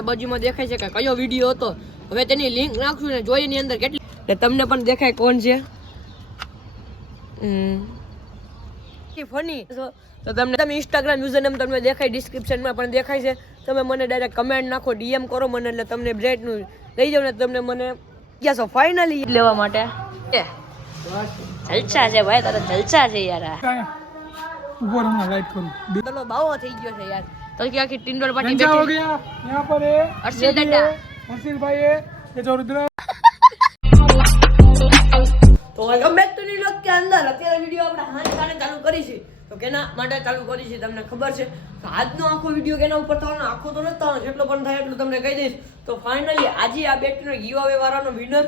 બાજુમાં દેખાય છે કે કયો વીડિયો હતો. હવે તેની લિંક નાખશું ને જોઈ એની અંદર કેટલી એટલે તમને પણ દેખાય કોણ છે. ફની. તો તમને તમે ઇન્સ્ટાગ્રામ યુઝર તમને દેખાય ડિસ્ક્રિપ્શનમાં પણ દેખાય છે. તમે મને ડાયરેક્ટ કમેન્ટ નાખો ડીએમ કરો મને એટલે તમને બ્રેડનું લઈ જાઓ ને તમને મને ક્યાં છો ફાઇનલી લેવા માટે? જલસા છે ભાઈ તારા જલસા છે યાર. ઉપર લાઈટ કરું. ચલો બાવો થઈ ગયો છે યાર. તો કે આખી ટિંડોળ પાટી क्या हो બેઠી गया यहाँ पर है हर्षिल ये भी डंडा। है, हर्षिल भाई है ये जो रुद्र તો વેલકમ બેક ટુ ન્યુ કે અંદર અત્યારે વિડીયો આપણે હાંજ સાને ચાલુ કરી છે તો કેના માટે ચાલુ કરી છે તમને ખબર છે તો આજનો આખો વિડીયો કેના ઉપર થવાનો આખો તો નથી થવાનો જેટલો પણ થાય એટલું તમને કહી દઈશ તો ફાઇનલી આજે આ બેટનો ગીવ અવે વાળાનો વિનર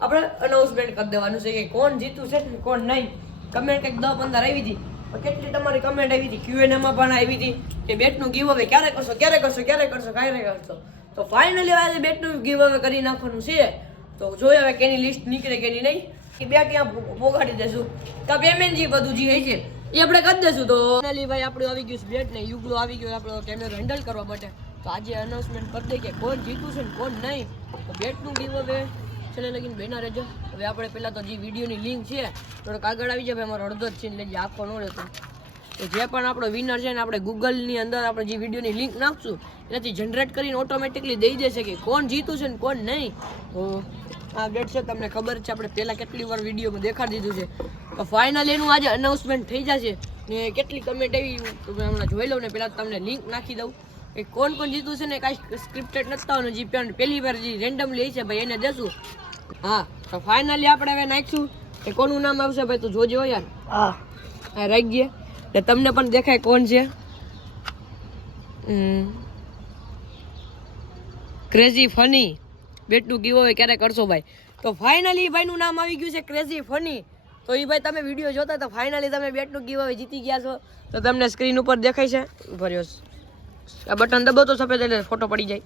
આપણે અનાઉન્સમેન્ટ કરી દેવાનું છે કે કોણ જીતું છે ને કોણ નહીં કમેન્ટ કંઈક દસ પંદર આવી હતી તો કેટલી તમારી કમેન્ટ આવી હતી? ક્યુએનમાં પણ આવી હતી કે બેટનું ગીવ હવે ક્યારે કરશો ક્યારે કરશો ક્યારે કરશો ક્યારે કરશો? તો ફાઇનલી આજે બેટનું ગીવ હવે કરી નાખવાનું છે. તો જોઈએ હવે કેની લિસ્ટ નીકળે, કેની નહીં. એ બે ક્યાં પોગાડી દેશું? પેમેન્ટ જે બધું જે છે એ આપણે કરી દેશું. તો ભાઈ આપણું આવી ગયું બેટ ને યુગલો આવી ગયો, આપણો કેમેરો હેન્ડલ કરવા માટે. તો આજે અનાઉન્સમેન્ટ કરી દઈએ કે કોણ જીતું છે ને કોણ નહીં. તો બેટનું ગીવ હવે છેલ્લે લગીને બેના રહેજો. હવે આપણે પહેલાં તો જે વિડીયોની લિંક છે, થોડોક આગળ આવી જાય અમારો અડધો જ છે લેજે આખો ન રહેતો. તો જે પણ આપણો વિનર છે ને, આપણે ગૂગલની અંદર આપણે જે વિડીયોની લિંક નાખશું, એનાથી જનરેટ કરીને ઓટોમેટિકલી દઈ દેશે કે કોણ જીતું છે ને કોણ નહીં. તો આ બેટ છે, તમને ખબર છે, આપણે પહેલાં કેટલી વાર વિડીયોમાં દેખાડી દીધું છે. તો ફાઇનલી એનું આજે અનાઉન્સમેન્ટ થઈ જશે. ને કેટલી કમેન્ટ આવી તમે હમણાં જોઈ લઉં ને પહેલાં તમને લિંક નાખી દઉં. કે કોણ કોણ જીતું છે ને, કાંઈ સ્ક્રિપ્ટેડ નથી થવાનું જે પહેલી વાર જે રેન્ડમ લે છે, ભાઈ એને દેશું. હા તો ફાઇનલી આપણે હવે નાખશું. કે કોનું નામ આવશે ભાઈ તું જોજો યાર. હા. હા રાખી ગયા એટલે તમને પણ દેખાય કોણ છે. ક્રેઝી ફની બેટનું ગીવો હોય ક્યારે કરશો ભાઈ? તો ફાઇનલી ભાઈનું નામ આવી ગયું છે ક્રેઝી ફની તો એ ભાઈ તમે વીડિયો જોતા તો ફાઇનલી તમે બેટનું ગીવો હોય જીતી ગયા છો. તો તમને સ્ક્રીન ઉપર દેખાય છે. ભર્યો આ બટન દબો તો સફેદ એટલે ફોટો પડી જાય.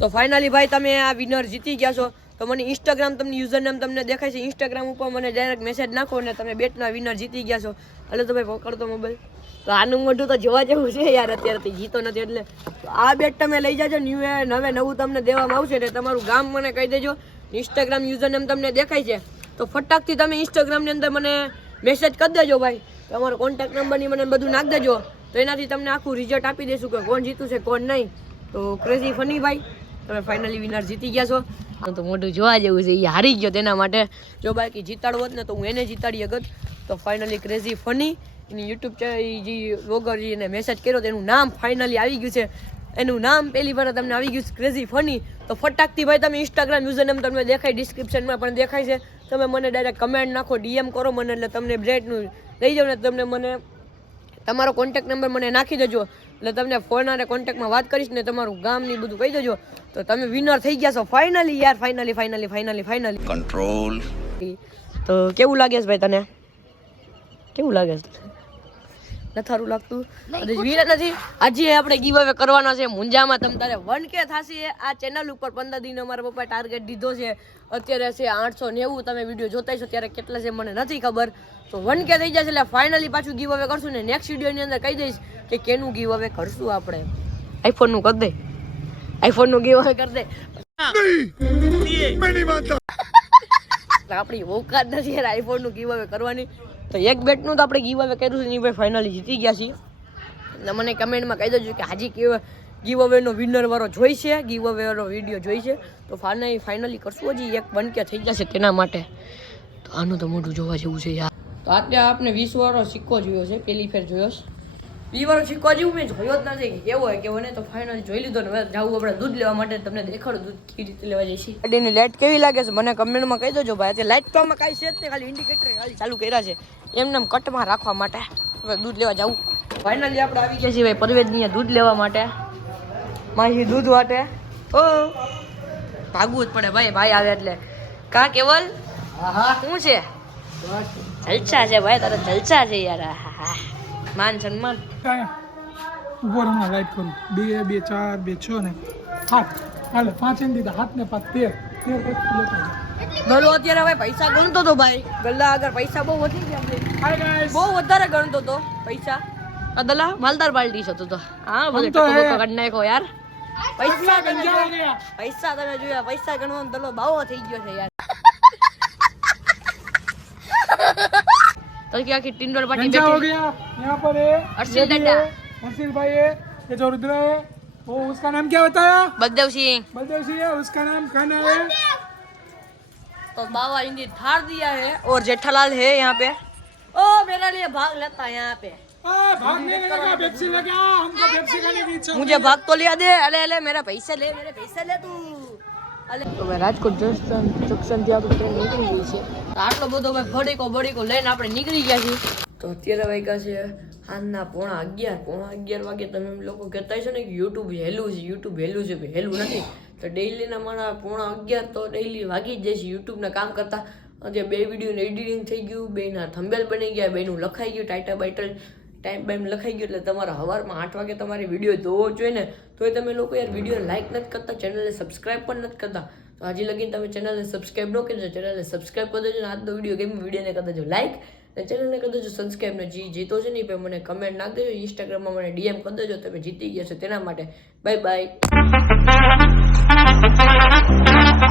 તો ફાઇનલી ભાઈ તમે આ વિનર જીતી ગયા છો. તો મને ઇન્સ્ટાગ્રામ તમને યુઝર નામ તમને દેખાય છે. ઇન્સ્ટાગ્રામ ઉપર મને ડાયરેક્ટ મેસેજ નાખો અને તમે બેટના વિનર જીતી ગયા છો. એટલે તો ભાઈ પકડતો મોબાઈલ તો આનું મોઢું તો જોવા જેવું છે યાર અત્યારથી જીતો નથી એટલે. આ બેટ તમે લઈ જાજો ન્યુ નવે, નવું તમને દેવામાં આવશે ને તમારું ગામ મને કહી દેજો. ઇન્સ્ટાગ્રામ યુઝર નામ તમને દેખાય છે. તો ફટાકથી તમે ઇન્સ્ટાગ્રામની અંદર મને મેસેજ કરી દેજો ભાઈ. તમારો કોન્ટેક્ટ નંબરની મને બધું નાખી દેજો. તો એનાથી તમને આખું રિઝલ્ટ આપી દઈશું કે કોણ જીતું છે, કોણ નહીં. તો ક્રેઝી ફની ભાઈ. તમે ફાઇનલી વિનર જીતી ગયા છો. તો મોઢું જોવા જેવું છે એ હારી ગયો તેના માટે. જો બાકી જીતાડવો હોત ને, તો હું એને જીતાડી અગત તો ફાઇનલી ક્રેઝી ફની એની યુટ્યુબ જે વગર જે એને મેસેજ કર્યો તો એનું નામ ફાઇનલી આવી ગયું છે. એનું નામ પહેલી વાર તમને આવી ગયું ક્રેઝી ફની તો ફટાકથી ભાઈ તમે ઇન્સ્ટાગ્રામ યુઝર નેમ તમને દેખાય ડિસ્ક્રિપ્શનમાં પણ દેખાય છે. તમે મને ડાયરેક્ટ કમેન્ટ નાખો ડીએમ કરો મને, એટલે તમને બ્રેડનું લઈ જાઓ ને તમને મને તમારો કોન્ટેક્ટ નંબર મને નાખી દેજો. એટલે તમને ફોન અને કોન્ટેક્ટમાં વાત કરીશ ને તમારું ગામ ને બધું કહી દેજો. તો તમે વિનર થઈ ગયા છો. ફાઇનલી યાર finally finally finally finally control તો કેવું લાગે છે ભાઈ તને? કેવું લાગે છે? નથી સારું લાગતું. અને વીર નથી. આજે આપણે ગીવ અવે કરવાનો છે. મુંજામાં તમ તારે વન કે થશે. આ ચેનલ ઉપર પંદર દિન અમારા પપ્પાએ ટાર્ગેટ દીધો છે. અત્યારે છે આઠસો નેવું. તમે વીડિયો જોતા છો ત્યારે કેટલા છે મને નથી ખબર. તો વન કે થઈ જશે એટલે ફાઇનલી પાછું ગીવ અવે કરશું ને નેક્સ્ટ વિડીયોની અંદર કહી દઈશ કે કેનું ગીવ અવે કરશું આપણે. આઈફોનનું કરી દે. આઈફોનનું ગીવ અવે કરી દે. આપણી ઓકાત નથી યાર આઈફોનનું ગીવ અવે કરવાની. તો એક બેટનું તો આપણે ગીવ અવે કર્યું છે ભાઈ ફાઇનલી જીતી ગયા છીએ. એટલે મને કમેન્ટમાં કહી દેજો કે હાજી કેવા ગીવ અવેનો વિનર વાળો જોઈ છે ગીવ અવેવાળો વીડિયો જોઈ છે તો ફાઇનલી ફાઇનલી કરશું હજી, એક બનકે થઈ જશે તેના માટે. તો આનું તો મોઢું જોવા જેવું છે યાર. તો અત્યારે આપણે વીસ વાળો સિક્કો જોયો છે પહેલી ફેર જોયો છે. વી વાળો જેવું મેં જોયો જ નથી કે કેવો હોય કેવો નહીં. તો ફાઇનલી જોઈ લીધો ને જવું જાવું આપણે દૂધ લેવા માટે. તમને દેખાડું દૂધ કેવી રીતે લેવા છીએ ગાડીની લાઇટ કેવી લાગે છે? મને કમેન્ટમાં કહી દેજો ભાઈ. અત્યારે લાઇટ તો આમાં કાંઈ છે જ નહીં ખાલી ઇન્ડિકેટર ખાલી ચાલુ કર્યા છે. એમને એમ કટમાં રાખવા માટે. હવે દૂધ લેવા જવું. ફાઇનલી આપણે આવી ગયા છીએ ભાઈ પરવેજની દૂધ લેવા માટે. માહી દૂધ વાટે. ઓ! ભાગવું જ પડે ભાઈ ભાઈ આવે એટલે. કા કેવલ? શું છે? જલસા છે ભાઈ તારે જલસા છે યાર. આહાહા. માન સન્માન. ઊભો રહો લાઈટ કરું. બે બે ચાર બે છ ને હાથ હાલે પાંચ એમ દીધા. હાથ ને પાંચ. તેર. તેર એક ગલો અત્યારે હવે પૈસા ગણતો તો ભાઈ. ગલ્લા આગળ પૈસા બહુ વધી ગયા બહુ વધારે ગણતો તો પૈસા. અદલા માલદાર બાલટી હતો તો હા બધો ટકો કાઢ નાખો યાર. પૈસા પૈસા તમે જોયા. પૈસા ગણવાનો દલો બાવો થઈ ગયો છે યાર. તો क्या कि टिंडोर पार्टी गंजा हो गया। यहाँ पर है अर्शिल। है, अर्शिल भाई है ये जो रुद्र है वो उसका नाम क्या बताया बलदेव सिंह। बलदेव सिंह है उसका नाम कान्हा है। तो बाबा इनकी थार दिया है और जेठालाल है यहाँ पे। ओ मेरा लिए भाग लेता है यहाँ पे। भागने लगा पेप्सी लगा हमको पेप्सी खाने की इच्छा मुझे भाग तो लिया दे। अले अले मेरा पैसे ले मेरे पैसे ले તું અલે તો ભાઈ રાજકોટ જંકશન જંકશનથી આપણું ટ્રેન નીકળી ગઈ છે. તો આટલો બધો ભાઈ ભડીકો ભડીકો લઈને આપણે નીકળી ગયા છીએ. તો અત્યારે વાગ્યા છે સાંજના પોણા અગિયાર. પોણા અગિયાર વાગે તમે એમ લોકો કહેતા છો ને કે યુટ્યુબ હેલું છે યુટ્યુબ હેલું છે હેલું નથી. તો ડેઈલીના મારા પોણા અગિયાર તો ડેઈલી વાગી જ જાય છે યુટ્યુબના કામ કરતા. આજે બે વિડીયોનું એડિટિંગ થઈ ગયું બેના થંબેલ બની ગયા બેનું લખાઈ ગયું ટાઇટા બાઇટલ ટાઈમ બાઈમ લખાઈ ગયો એટલે તમારા હવારમાં આઠ વાગે તમારે વીડિયો જોવો જોઈએ ને. તોય તમે લોકો યાર વીડિયો લાઈક નથી કરતા ચેનલને સબસ્ક્રાઈબ પણ નથી કરતા. તો હજી લગીને તમે ચેનલને સબસ્ક્રાઈબ ન કરી ચેનલને સબસ્ક્રાઈબ કરી દેજો આજનો વીડિયો ગેમ વિડીયોને કરી દેજો લાઈક અને ચેનલને કરી દેજો સબસ્ક્રાઈબ ને જી જીતો છે ને એ મને કમેન્ટ નાખ દેજો ઇન્સ્ટાગ્રામમાં મને ડીએમ કરી દેજો, તમે જીતી ગયા છો તેના માટે. Bye bye